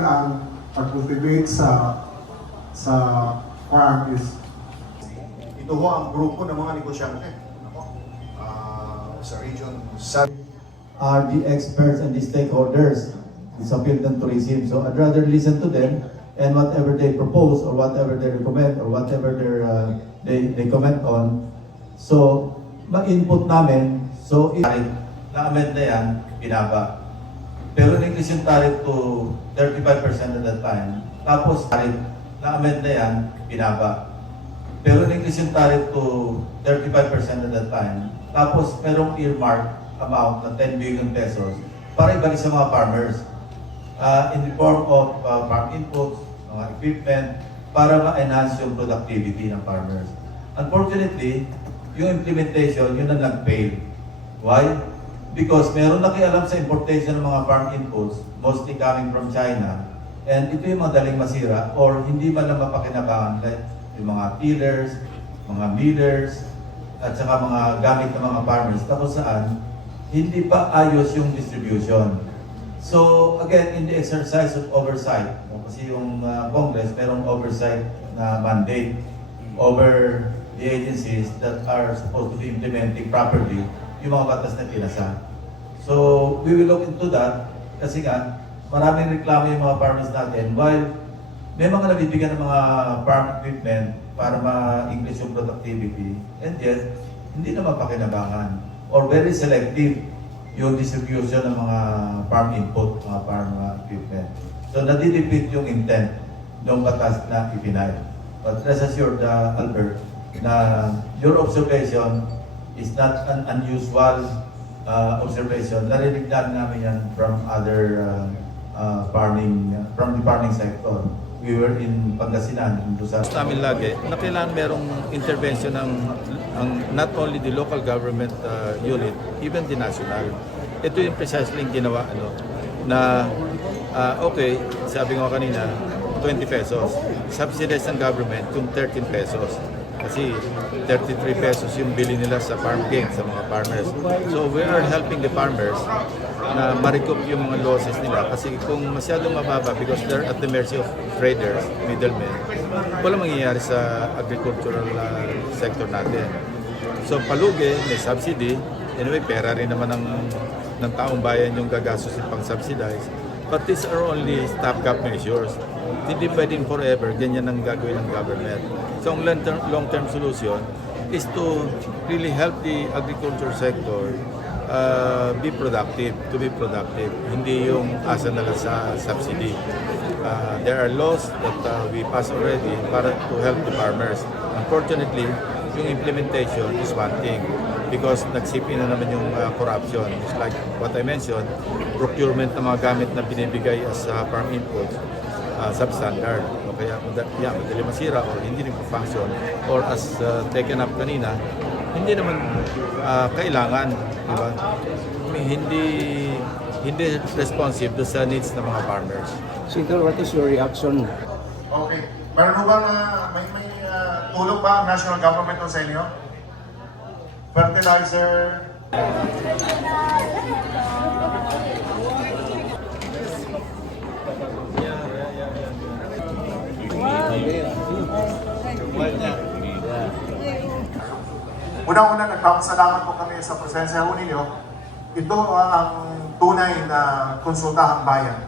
Ang pag-cultivate sa farm is ito ho ang grupo ng mga negosyante sa region sa are the experts and the stakeholders sa field ng tourism. So I'd rather listen to them and whatever they propose or whatever they recommend or whatever they comment on. So ma-input namin. So na-amend na yan, pinaba. Pero in-increase yung tariff to 35% at that time. Tapos tariff na-amend na yan, pinaba. Pero in-increase yung tariff to 35% at that time. Tapos merong earmark amount na 10 billion pesos para ibalik sa mga farmers in the form of farm inputs, mga equipment, para ma-enhance yung productivity ng farmers. Unfortunately, yung implementation, yun ang nag-fail. Why? Because meron nakialam sa importation ng mga farm inputs, mostly coming from China, and ito yung madaling masira or hindi man lang mapakinabangan, like yung mga tillers, mga millers, at saka mga gamit ng mga farmers, tapos saan, hindi pa ayos yung distribution. So again, in the exercise of oversight, kasi yung Congress merong oversight na mandate over the agencies that are supposed to be implementing properly yung mga batas na pinasa. So we will look into that kasi nga maraming reklamo yung mga farmers natin while may mga nabibigyan ng mga farm equipment para ma-increase yung productivity and yet hindi na mapakinabangan or very selective yung distribution ng mga farm input, mga farm equipment. So nadidefeat yung intent ng batas na ipinay. But rest assured, Albert, na your observation is not an unusual observation. Narinig lang namin yan from other from the farming sector. We were in Pangasinan, in Luzon. Namin lagi na kailangan merong intervention ng not only the local government unit, even the national. Ito yung precisely yung ginawa na okay, sabi ko kanina, 20 pesos. Subsidized ng government yung 13 pesos. Kasi 33 pesos yung bili nila sa farm gain sa mga farmers. So we are helping the farmers na ma-recoup yung mga losses nila. Kasi kung masyadong mababa because they're at the mercy of traders, middlemen, wala mangyayari sa agricultural sector natin. So palugi, may subsidy. Anyway, pera rin naman ng taong bayan yung gagastusin pang subsidize. But these are only stopgap measures. Hindi pwedeng forever, ganyan ang gagawin ng government. So ang long-term solution is to really help the agriculture sector be productive, to be productive. Hindi yung asa na lang sa subsidy. There are laws that we passed already para to help the farmers. Unfortunately, yung implementation is one thing because nagsipin na naman yung corruption. It's like what I mentioned, procurement ng mga gamit na binibigay as farm inputs, substandard. O kaya madali masira or hindi nagpa-function or as taken up kanina, hindi naman kailangan, di ba? Hindi responsive to sa needs ng mga farmers. Senator, what is your reaction? Okay. Meron ho bang may tulong ba ang national government sa inyo? Fertilizer? Una-una, nagpapasalamat po kami sa presensya ho ninyo. Ito ang tunay na konsultahang bayan.